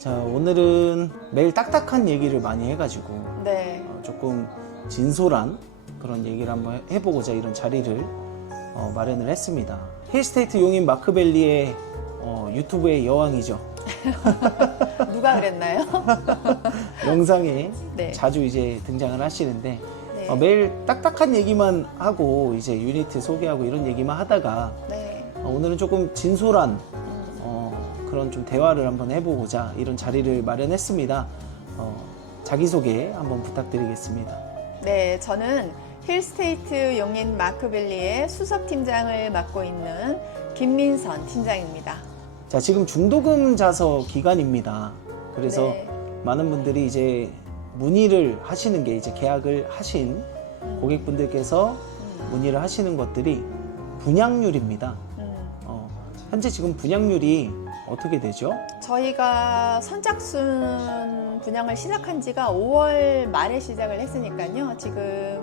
자, 오늘은 매일 딱딱한 얘기를 많이 해가지고 네. 조금 진솔한 그런 얘기를 한번 해보고자 이런 자리를 마련을 했습니다. 힐스테이트 용인 마크밸리의 유튜브의 여왕이죠. 누가 그랬나요? 영상에 네. 자주 이제 등장을 하시는데 네. 매일 딱딱한 얘기만 하고 이제 유니트 소개하고 이런 얘기만 하다가 네. 오늘은 조금 진솔한 그런 좀 대화를 한번 해보고자 이런 자리를 마련했습니다. 자기소개 한번 부탁드리겠습니다. 네, 저는 힐스테이트 용인 마크밸리의 수석팀장을 맡고 있는 김민선 팀장입니다. 자, 지금 중도금 자서 기간입니다. 그래서 네. 많은 분들이 이제 문의를 하시는 게 이제 계약을 하신 고객분들께서 문의를 하시는 것들이 분양률입니다. 현재 지금 분양률이 어떻게 되죠? 저희가 선착순 분양을 시작한 지가 5월 말에 시작을 했으니까요. 지금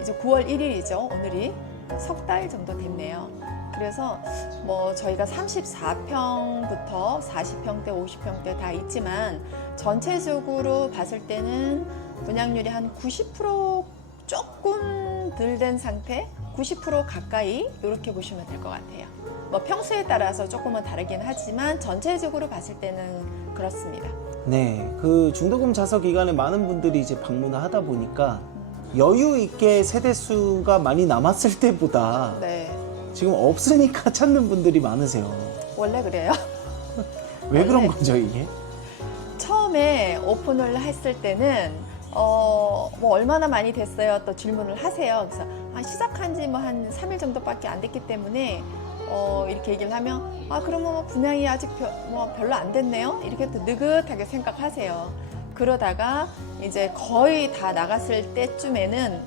이제 9월 1일이죠. 오늘이 석 달 정도 됐네요. 그래서 뭐 저희가 34평부터 40평대, 50평대 다 있지만 전체적으로 봤을 때는 분양률이 한 90% 조금 덜 된 상태, 90% 가까이 이렇게 보시면 될 것 같아요. 뭐 평수에 따라서 조금은 다르긴 하지만 전체적으로 봤을 때는 그렇습니다. 네, 그 중도금 자서 기간에 많은 분들이 이제 방문을 하다 보니까 여유 있게 세대수가 많이 남았을 때보다 네, 지금 없으니까 찾는 분들이 많으세요. 원래 그래요. 왜 그런 원래. 거죠, 이게? 처음에 오픈을 했을 때는 뭐 얼마나 많이 됐어요? 또 질문을 하세요. 그래서 시작한 지 뭐 한 3일 정도밖에 안 됐기 때문에 이렇게 얘기를 하면 그러면 뭐 분양이 아직 별로 안 됐네요. 이렇게 또 느긋하게 생각하세요. 그러다가 이제 거의 다 나갔을 때쯤에는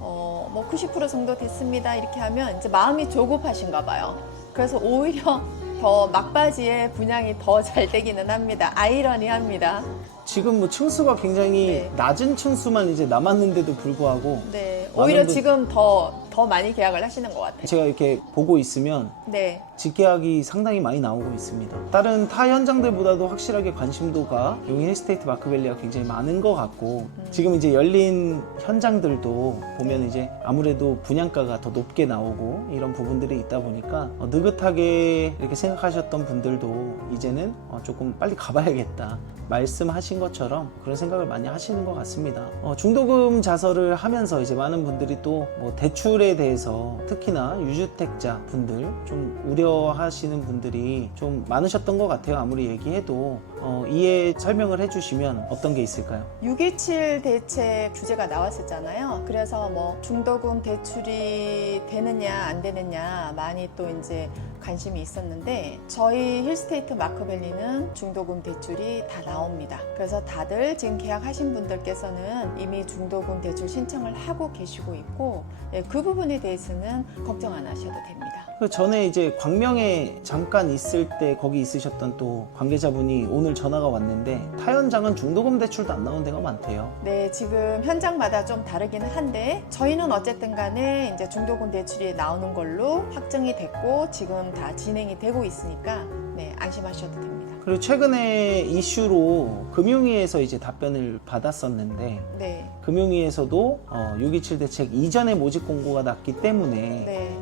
뭐 90% 정도 됐습니다. 이렇게 하면 이제 마음이 조급하신가 봐요. 그래서 오히려 더 막바지에 분양이 더 잘 되기는 합니다. 아이러니합니다. 지금 뭐 층수가 굉장히 네. 낮은 층수만 이제 남았는데도 불구하고 네, 많은 오히려 분- 지금 더 많이 계약을 하시는 것 같아요. 제가 이렇게 보고 있으면 네, 직계약이 상당히 많이 나오고 있습니다. 다른 타 현장들보다도 확실하게 관심도가 용인 힐스테이트 마크밸리가 굉장히 많은 것 같고 지금 이제 열린 현장들도 보면 이제 아무래도 분양가가 더 높게 나오고 이런 부분들이 있다 보니까 느긋하게 이렇게 생각하셨던 분들도 이제는 조금 빨리 가봐야겠다 말씀하신 것처럼 그런 생각을 많이 하시는 것 같습니다. 중도금 자서를 하면서 이제 많은 분들이 또 뭐 대출에 대해서 특히나 유주택자 분들 좀 우려하시는 분들이 좀 많으셨던 것 같아요. 아무리 얘기해도 이해 설명을 해주시면 어떤 게 있을까요? 627 대책 규제가 나왔었잖아요. 그래서 뭐 중도금 대출이 되느냐 안 되느냐 많이 또 이제 관심이 있었는데 저희 힐스테이트 마크밸리는 중도금 대출이 다 나옵니다. 그래서 다들 지금 계약하신 분들께서는 이미 중도금 대출 신청을 하고 계시고 있고 그 부분에 대해서는 걱정 안 하셔도 됩니다. 그 전에 이제 광명에 잠깐 있을 때 거기 있으셨던 또 관계자분이 오늘 전화가 왔는데 타 현장은 중도금 대출도 안 나오는 데가 많대요. 네, 지금 현장마다 좀 다르긴 한데 저희는 어쨌든 간에 이제 중도금 대출이 나오는 걸로 확정이 됐고 지금 다 진행이 되고 있으니까 네, 안심하셔도 됩니다. 그리고 최근에 이슈로 금융위에서 이제 답변을 받았었는데 네, 금융위에서도 627 대책 이전에 모집 공고가 났기 때문에 네,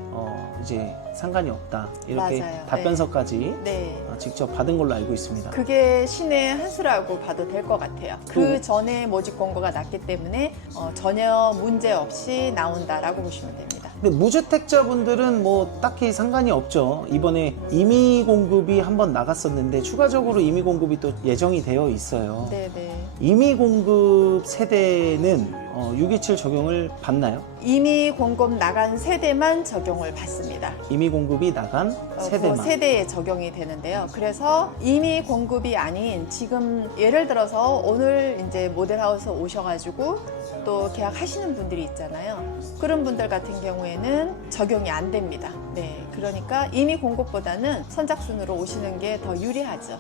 이제 상관이 없다 이렇게 맞아요. 답변서까지 네. 직접 받은 걸로 알고 있습니다. 그게 신의 한 수라고 봐도 될 것 같아요. 그 전에 모집 공고가 났기 때문에 전혀 문제 없이 나온다라고 보시면 됩니다. 근데 무주택자분들은 뭐 딱히 상관이 없죠. 이번에 임의 공급이 한번 나갔었는데 추가적으로 임의 공급이 또 예정이 되어 있어요. 네, 네. 임의 공급 세대는 627 적용을 받나요? 이미 공급 나간 세대만 적용을 받습니다. 임의 공급이 나간 세대만. 그 세대에 적용이 되는데요. 그래서 이미 공급이 아닌 지금 예를 들어서 오늘 이제 모델하우스 오셔가지고 또 계약하시는 분들이 있잖아요. 그런 분들 같은 경우에는 적용이 안 됩니다. 네, 그러니까 임의 공급보다는 선착순으로 오시는 게 더 유리하죠.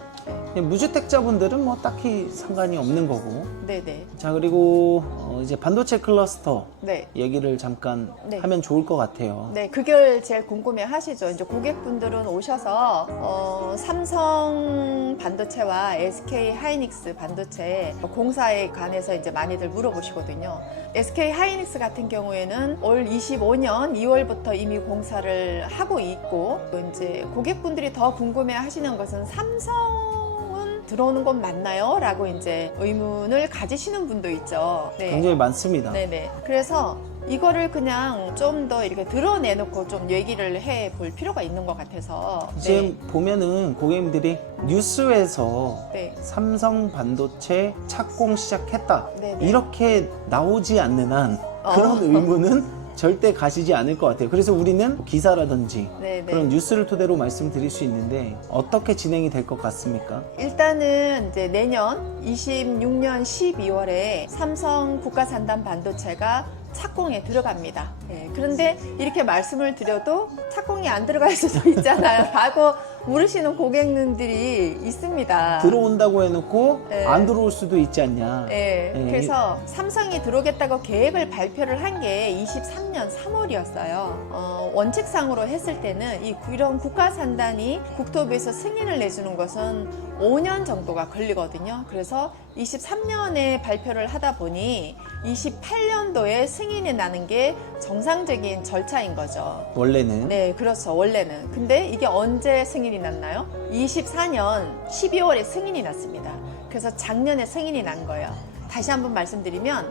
무주택자분들은 뭐 딱히 상관이 없는 거고. 네네. 자, 그리고 이제 반도체 클러스터 네. 얘기를 잠깐 네. 하면 좋을 것 같아요. 네, 그걸 제일 궁금해 하시죠. 이제 고객분들은 오셔서 삼성 반도체와 SK 하이닉스 반도체 공사에 관해서 이제 많이들 물어보시거든요. SK 하이닉스 같은 경우에는 올 25년 2월부터 이미 공사를 하고 있고, 또 이제 고객분들이 더 궁금해 하시는 것은 삼성은 들어오는 건 맞나요? 라고 이제 의문을 가지시는 분도 있죠. 네. 굉장히 많습니다. 네네. 그래서 이거를 그냥 좀 더 이렇게 드러내놓고 좀 얘기를 해 볼 필요가 있는 것 같아서. 지금 보면은 고객님들이 뉴스에서 네. 삼성 반도체 착공 시작했다 네네. 이렇게 나오지 않는 한 그런 의문은 절대 가시지 않을 것 같아요. 그래서 우리는 기사라든지 네네. 그런 뉴스를 토대로 말씀드릴 수 있는데 어떻게 진행이 될 것 같습니까? 일단은 이제 내년 26년 12월에 삼성 국가산단 반도체가 착공에 들어갑니다. 네, 그런데 이렇게 말씀을 드려도 착공이 안 들어갈 수도 있잖아요. 라고 물으시는 고객님들이 있습니다. 들어온다고 해놓고 네. 안 들어올 수도 있지 않냐. 네, 네. 그래서 삼성이 들어오겠다고 계획을 발표를 한 게 23년 3월이었어요. 원칙상으로 했을 때는 이런 국가산단이 국토부에서 승인을 내주는 것은 5년 정도가 걸리거든요. 그래서 23년에 발표를 하다 보니 28년도에 승인이 나는 게 정상적인 절차인 거죠. 원래는 네, 그렇죠. 원래는. 근데 이게 언제 승인이 났나요? 24년 12월에 승인이 났습니다. 그래서 작년에 승인이 난 거예요. 다시 한번 말씀드리면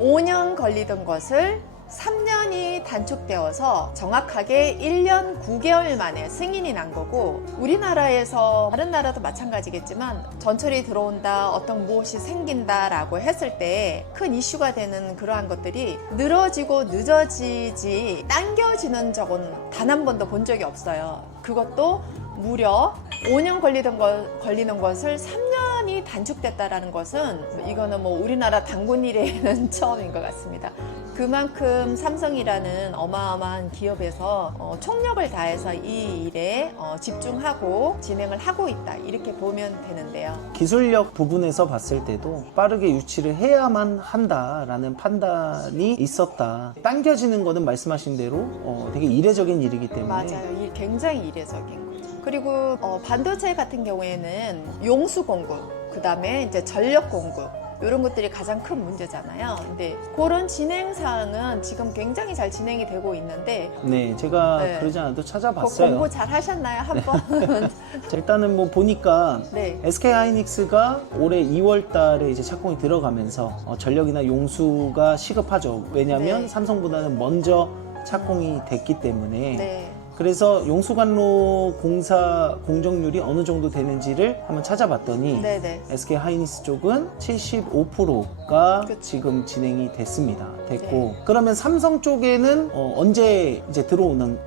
5년 걸리던 것을 3년이 단축되어서 정확하게 1년 9개월 만에 승인이 난 거고, 우리나라에서 다른 나라도 마찬가지겠지만 전철이 들어온다, 어떤 무엇이 생긴다라고 했을 때 큰 이슈가 되는 그러한 것들이 늘어지고 늦어지지 당겨지는 적은 단 한 번도 본 적이 없어요. 그것도 무려 5년 걸리는 것을 3년이 단축됐다라는 것은 이거는 뭐 우리나라 단군 일에는 처음인 것 같습니다. 그만큼 삼성이라는 어마어마한 기업에서 총력을 다해서 이 일에 집중하고 진행을 하고 있다, 이렇게 보면 되는데요. 기술력 부분에서 봤을 때도 빠르게 유치를 해야만 한다라는 판단이 있었다. 당겨지는 거는 말씀하신 대로 되게 이례적인 일이기 때문에 맞아요. 이 굉장히 이례적인 거죠. 그리고 반도체 같은 경우에는 용수 공급, 그 다음에 이제 전력 공급, 이런 것들이 가장 큰 문제잖아요. 근데 그런 진행 사항은 지금 굉장히 잘 진행이 되고 있는데, 네, 제가 네. 그러지 않아도 그 찾아봤어요. 공부 잘 하셨나요? 한번? 자, 일단은 뭐 보니까 네. SK 하이닉스가 올해 2월 달에 이제 착공이 들어가면서 전력이나 용수가 시급하죠. 왜냐하면 네. 삼성보다는 먼저 착공이 됐기 때문에 네. 그래서 용수관로 공사 공정률이 어느 정도 되는지를 한번 찾아봤더니 네네. SK 하이닉스 쪽은 75%가 그쵸. 지금 진행이 됐고 네. 그러면 삼성 쪽에는 언제 이제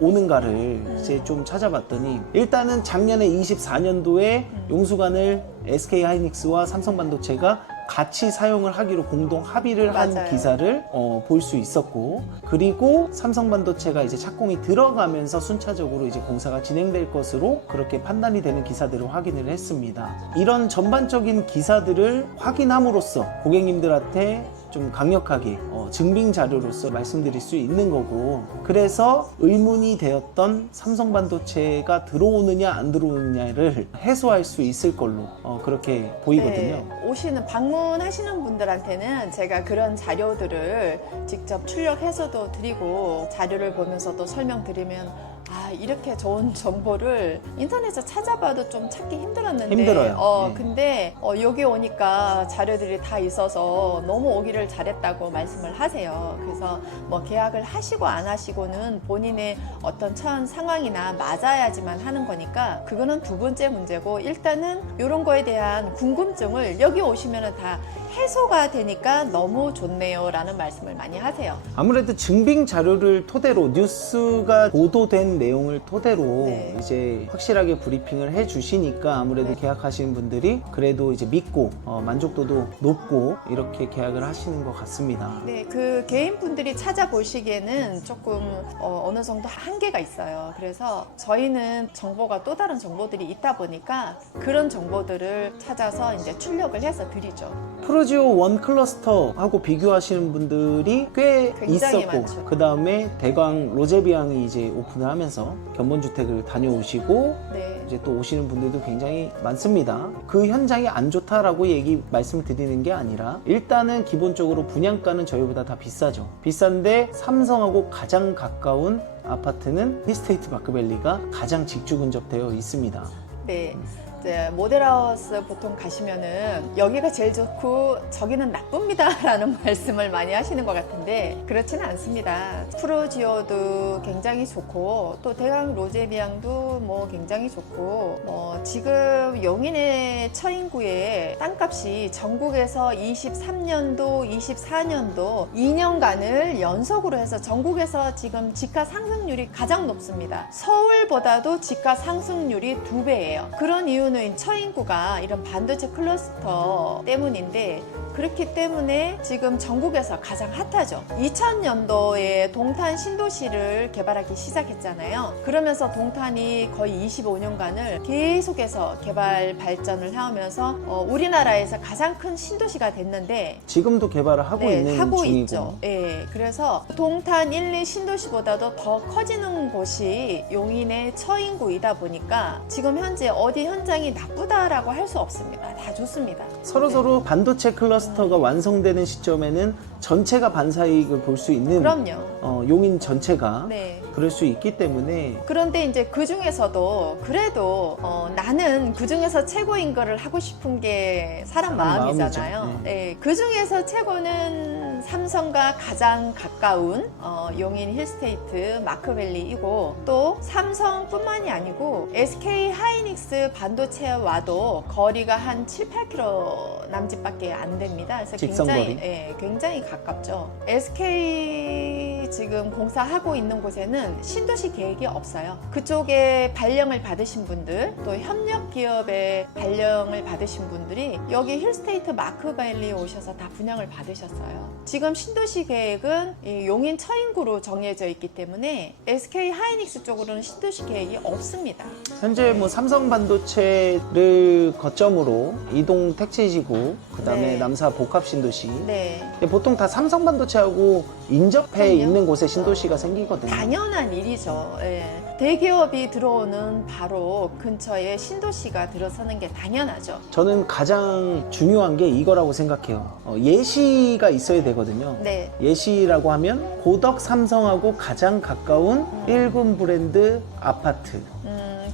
오는가를 이제 좀 찾아봤더니 일단은 작년에 24년도에 용수관을 SK 하이닉스와 삼성 반도체가 같이 사용을 하기로 공동 합의를 한 맞아요. 기사를 볼 수 있었고, 그리고 삼성반도체가 이제 착공이 들어가면서 순차적으로 이제 공사가 진행될 것으로 그렇게 판단이 되는 기사들을 확인을 했습니다. 이런 전반적인 기사들을 확인함으로써 고객님들한테 좀 강력하게 증빙 자료로서 말씀드릴 수 있는 거고, 그래서 의문이 되었던 삼성반도체가 들어오느냐 안 들어오느냐를 해소할 수 있을 걸로 그렇게 보이거든요. 네, 오시는 방문하시는 분들한테는 제가 그런 자료들을 직접 출력해서도 드리고, 자료를 보면서도 설명드리면 이렇게 좋은 정보를 인터넷에서 찾아봐도 좀 찾기 힘들었는데 힘들어요. 네. 근데 여기 오니까 자료들이 다 있어서 너무 오기를 잘했다고 말씀을 하세요. 그래서 뭐 계약을 하시고 안 하시고는 본인의 어떤 처한 상황이나 맞아야지만 하는 거니까 그거는 두 번째 문제고, 일단은 이런 거에 대한 궁금증을 여기 오시면 다 해소가 되니까 너무 좋네요 라는 말씀을 많이 하세요. 아무래도 증빙 자료를 토대로 뉴스가 보도된 내용 내용을 토대로 네. 이제 확실하게 브리핑을 해주시니까 아무래도 네. 계약하시는 분들이 그래도 이제 믿고 만족도도 높고 이렇게 계약을 하시는 것 같습니다. 네, 그 개인분들이 찾아보시기에는 조금 어느 정도 한계가 있어요. 그래서 저희는 정보가 또 다른 정보들이 있다 보니까 그런 정보들을 찾아서 이제 출력을 해서 드리죠. 프로지오 원 클러스터하고 비교하시는 분들이 꽤 굉장히 있었고 많죠. 그 다음에 대광 로제비앙이 이제 오픈을 하면서 견본주택을 다녀오시고 네. 이제 또 오시는 분들도 굉장히 많습니다. 그 현장이 안 좋다라고 말씀드리는 게 아니라 일단은 기본적으로 분양가는 저희보다 다 비싸죠. 비싼데 삼성하고 가장 가까운 아파트는 힐스테이트 마크밸리가 가장 직주 근접되어 있습니다. 네. 이제 모델하우스 보통 가시면은 여기가 제일 좋고 저기는 나쁩니다 라는 말씀을 많이 하시는 것 같은데 그렇지는 않습니다. 프로지오도 굉장히 좋고 또 대강 로제비앙도 뭐 굉장히 좋고 지금 용인의 처인구의 땅값이 전국에서 23년도, 24년도 2년간을 연속으로 해서 전국에서 지금 집가 상승률이 가장 높습니다. 서울보다도 집가 상승률이 2배예요. 그런 이유는 처인구가 이런 반도체 클러스터 때문인데 그렇기 때문에 지금 전국에서 가장 핫하죠. 2000년도에 동탄 신도시를 개발하기 시작했잖아요. 그러면서 동탄이 거의 25년간을 계속해서 개발 발전을 하면서 우리나라에서 가장 큰 신도시가 됐는데 지금도 개발을 하고 있는 하고 중이고 있죠. 예, 그래서 동탄 1, 2 신도시보다도 더 커지는 곳이 용인의 처인구이다 보니까 지금 현재 어디 현장이 나쁘다라고 할 수 없습니다. 다 좋습니다. 서로 반도체 클러스터가 완성되는 시점에는 전체가 반사이익을 볼 수 있는 그럼요. 용인 전체가 네. 그럴 수 있기 때문에 그런데 이제 그 중에서도 그래도 나는 그 중에서 최고인 거를 하고 싶은 게 사람 마음이잖아요. 마음이죠. 네. 그 중에서 최고는 삼성과 가장 가까운 용인 힐스테이트 마크밸리이고 또 삼성뿐만이 아니고 SK 하이닉스 반도체와도 거리가 한 7, 8km 남짓밖에 안 됩니다. 그래서 직선거리. 굉장히 가깝죠. SK 지금 공사하고 있는 곳에는 신도시 계획이 없어요. 그쪽에 발령을 받으신 분들 또 협력 기업의 발령을 받으신 분들이 여기 힐스테이트 마크밸리에 오셔서 다 분양을 받으셨어요. 지금 신도시 계획은 이 용인 처인구로 정해져 있기 때문에 SK 하이닉스 쪽으로는 신도시 계획이 없습니다. 현재 뭐 삼성 반도체를 거점으로 이동 택지지구 그다음에 네. 남사 복합 신도시 네. 근데 보통 다 삼성 반도체하고 인접해 그럼요. 있는 곳에 신도시가 생기거든요. 당연한 일이죠. 예. 대기업이 들어오는 바로 근처에 신도시가 들어서는 게 당연하죠. 저는 가장 중요한 게 이거라고 생각해요. 예시가 있어야 되거든요. 네. 예시라고 하면 고덕 삼성하고 가장 가까운 1군 브랜드 아파트.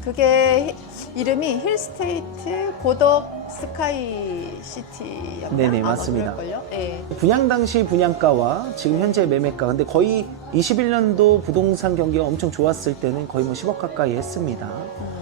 그게 이름이 힐스테이트 고덕 스카이시티였나? 네네, 맞습니다. 그럴걸요? 네. 분양 당시 분양가와 지금 현재 매매가 근데 거의 21년도 부동산 경기가 엄청 좋았을 때는 거의 뭐 10억 가까이 했습니다.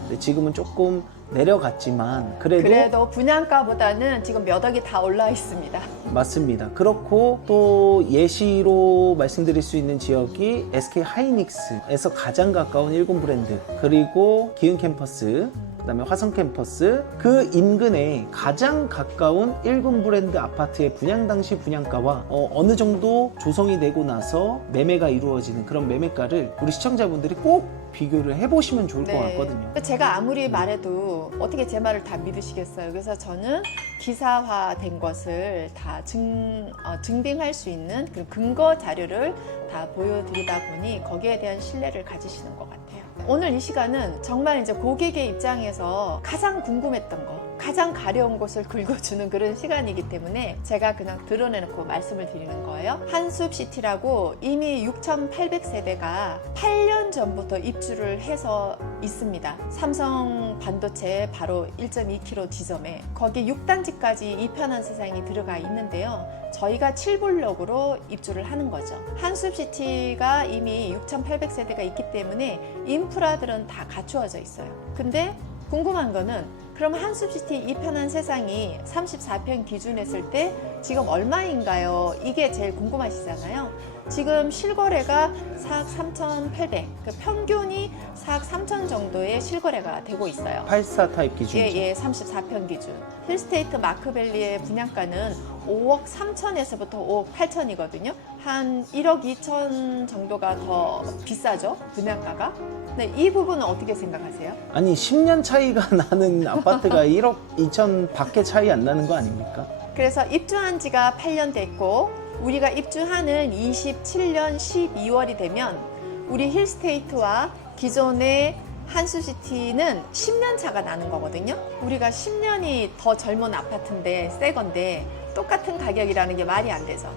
근데 지금은 조금 내려갔지만 그래도 분양가보다는 지금 몇 억이 다 올라 있습니다. 맞습니다. 그렇고 또 예시로 말씀드릴 수 있는 지역이 SK 하이닉스에서 가장 가까운 1군 브랜드 그리고 기흥 캠퍼스 그다음에 화성 캠퍼스 그 인근에 가장 가까운 1군 브랜드 아파트의 분양 당시 분양가와 어느 정도 조성이 되고 나서 매매가 이루어지는 그런 매매가를 우리 시청자분들이 꼭 비교를 해보시면 좋을 것 같거든요. 제가 아무리 말해도 어떻게 제 말을 다 믿으시겠어요. 그래서 저는 기사화된 것을 다 증빙할 수 있는 그런 근거 자료를 다 보여드리다 보니 거기에 대한 신뢰를 가지시는 것 같아요. 오늘 이 시간은 정말 이제 고객의 입장에서 가장 궁금했던 거, 가장 가려운 곳을 긁어주는 그런 시간이기 때문에 제가 그냥 드러내놓고 말씀을 드리는 거예요. 한숲시티라고 이미 6,800세대가 8년 전부터 입주를 해서 있습니다. 삼성 반도체 바로 1.2km 지점에 거기 6단지까지 이편한 세상이 들어가 있는데요. 저희가 7블록으로 입주를 하는 거죠. 한숲시티가 이미 6,800세대가 있기 때문에 인프라들은 다 갖추어져 있어요. 근데 궁금한 거는 그럼 한숲시티 이 편한 세상이 34평 기준 했을 때 지금 얼마인가요? 이게 제일 궁금하시잖아요. 지금 실거래가 4억 3,800, 그 평균이 4억 3천 정도의 실거래가 되고 있어요. 84 타입 기준이죠. 예, 34평 기준. 힐스테이트 마크밸리의 분양가는 5억 3천에서부터 5억 8천이거든요. 한 1억 2천 정도가 더 비싸죠, 분양가가. 네, 이 부분은 어떻게 생각하세요? 아니 10년 차이가 나는 아파트가 1억 2천 밖에 차이 안 나는 거 아닙니까? 그래서 입주한 지가 8년 됐고 우리가 입주하는 27년 12월이 되면 우리 힐스테이트와 기존의 한숲시티는 10년 차가 나는 거거든요. 우리가 10년이 더 젊은 아파트인데 새 건데 똑같은 가격이라는 게 말이 안 되죠.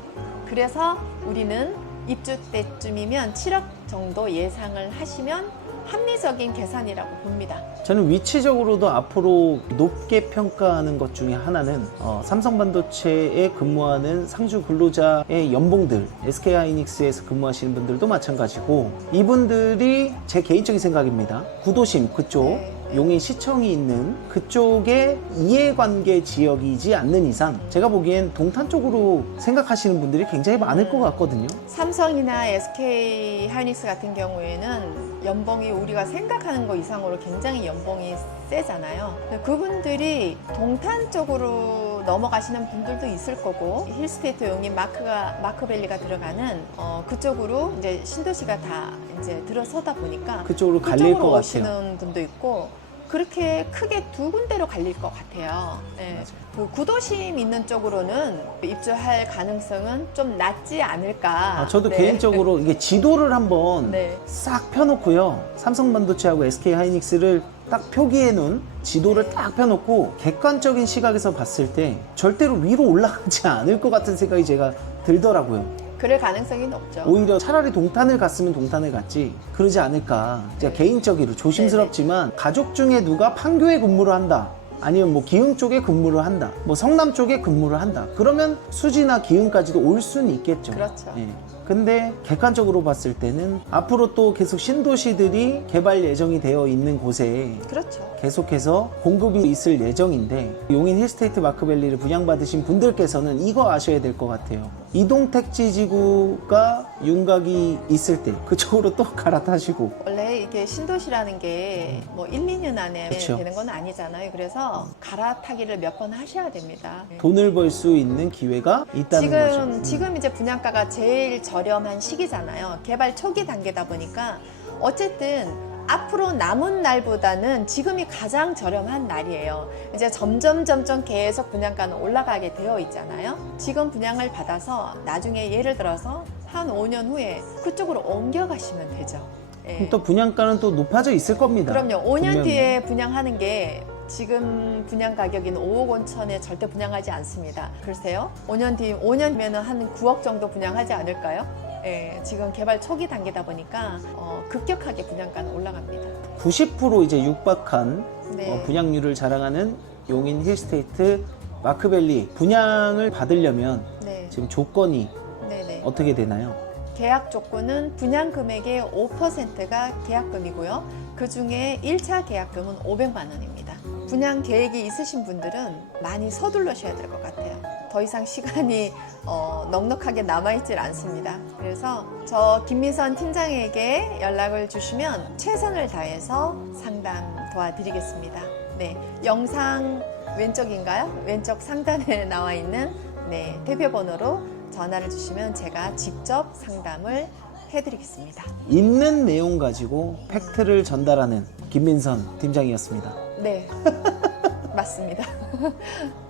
그래서 우리는 입주 때쯤이면 7억 정도 예상을 하시면 합리적인 계산이라고 봅니다. 저는 위치적으로도 앞으로 높게 평가하는 것 중에 하나는 삼성반도체에 근무하는 상주 근로자의 연봉들, SK하이닉스에서 근무하시는 분들도 마찬가지고 이분들이 제 개인적인 생각입니다. 구도심 그쪽 네. 용인 시청이 있는 그쪽의 이해관계 지역이지 않는 이상 제가 보기엔 동탄 쪽으로 생각하시는 분들이 굉장히 많을 것 같거든요. 삼성이나 SK 하이닉스 같은 경우에는 연봉이 우리가 생각하는 것 이상으로 굉장히 연봉이 세잖아요. 그분들이 동탄 쪽으로 넘어가시는 분들도 있을 거고 힐스테이트 용인 마크밸리가 들어가는 그쪽으로 이제 신도시가 다 이제 들어서다 보니까 그쪽으로 갈릴 것 그쪽으로 같아요. 오시는 분도 있고 그렇게 크게 두 군데로 갈릴 것 같아요. 네. 그 구도심 있는 쪽으로는 입주할 가능성은 좀 낮지 않을까. 저도 네. 개인적으로 이게 지도를 한번 네. 싹 펴놓고요. 삼성반도체하고 SK하이닉스를 딱 표기해 놓은 지도를 딱 펴놓고 객관적인 시각에서 봤을 때 절대로 위로 올라가지 않을 것 같은 생각이 제가 들더라고요. 그럴 가능성이 높죠. 오히려 차라리 동탄을 갔으면 동탄을 갔지 그러지 않을까. 제가 개인적으로 조심스럽지만 가족 중에 누가 판교에 근무를 한다. 아니면 뭐 기흥 쪽에 근무를 한다. 뭐 성남 쪽에 근무를 한다. 그러면 수지나 기흥까지도 올 수는 있겠죠. 그렇죠. 예. 근데 객관적으로 봤을 때는 앞으로 또 계속 신도시들이 개발 예정이 되어 있는 곳에 그렇죠. 계속해서 공급이 있을 예정인데 용인 힐스테이트 마크밸리를 분양받으신 분들께서는 이거 아셔야 될 것 같아요. 이동택지지구가 윤곽이 있을 때 그쪽으로 또 갈아타시고 원래 이게 신도시라는 게 뭐 1, 2년 안에 그쵸. 되는 건 아니잖아요. 그래서 갈아타기를 몇 번 하셔야 됩니다. 돈을 벌 수 있는 기회가 있다는 거죠. 지금 이제 분양가가 제일 저렴한 시기잖아요. 개발 초기 단계다 보니까 어쨌든 앞으로 남은 날보다는 지금이 가장 저렴한 날이에요. 이제 점점 계속 분양가는 올라가게 되어 있잖아요. 지금 분양을 받아서 나중에 예를 들어서 한 5년 후에 그쪽으로 옮겨가시면 되죠. 예. 그럼 또 분양가는 또 높아져 있을 겁니다. 그럼요. 5년 분명히. 뒤에 분양하는 게 지금 분양 가격인 5억 원천에 절대 분양하지 않습니다. 글쎄요. 5년이면 한 9억 정도 분양하지 않을까요? 예, 지금 개발 초기 단계다 보니까 급격하게 분양가는 올라갑니다. 90% 이제 육박한 네. 분양률을 자랑하는 용인 힐스테이트 마크밸리 분양을 받으려면 네. 지금 조건이 네네. 어떻게 되나요? 계약 조건은 분양 금액의 5%가 계약금이고요. 그 중에 1차 계약금은 500만 원입니다. 분양 계획이 있으신 분들은 많이 서둘러셔야 될 것 같아요. 더 이상 시간이 넉넉하게 남아있질 않습니다. 그래서 저 김미선 팀장에게 연락을 주시면 최선을 다해서 상담 도와드리겠습니다. 네, 영상 왼쪽인가요? 왼쪽 상단에 나와 있는 네, 대표번호로 전화를 주시면 제가 직접 상담을 해드리겠습니다. 있는 내용 가지고 팩트를 전달하는 김민선 팀장이었습니다. 네, 맞습니다.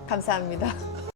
감사합니다.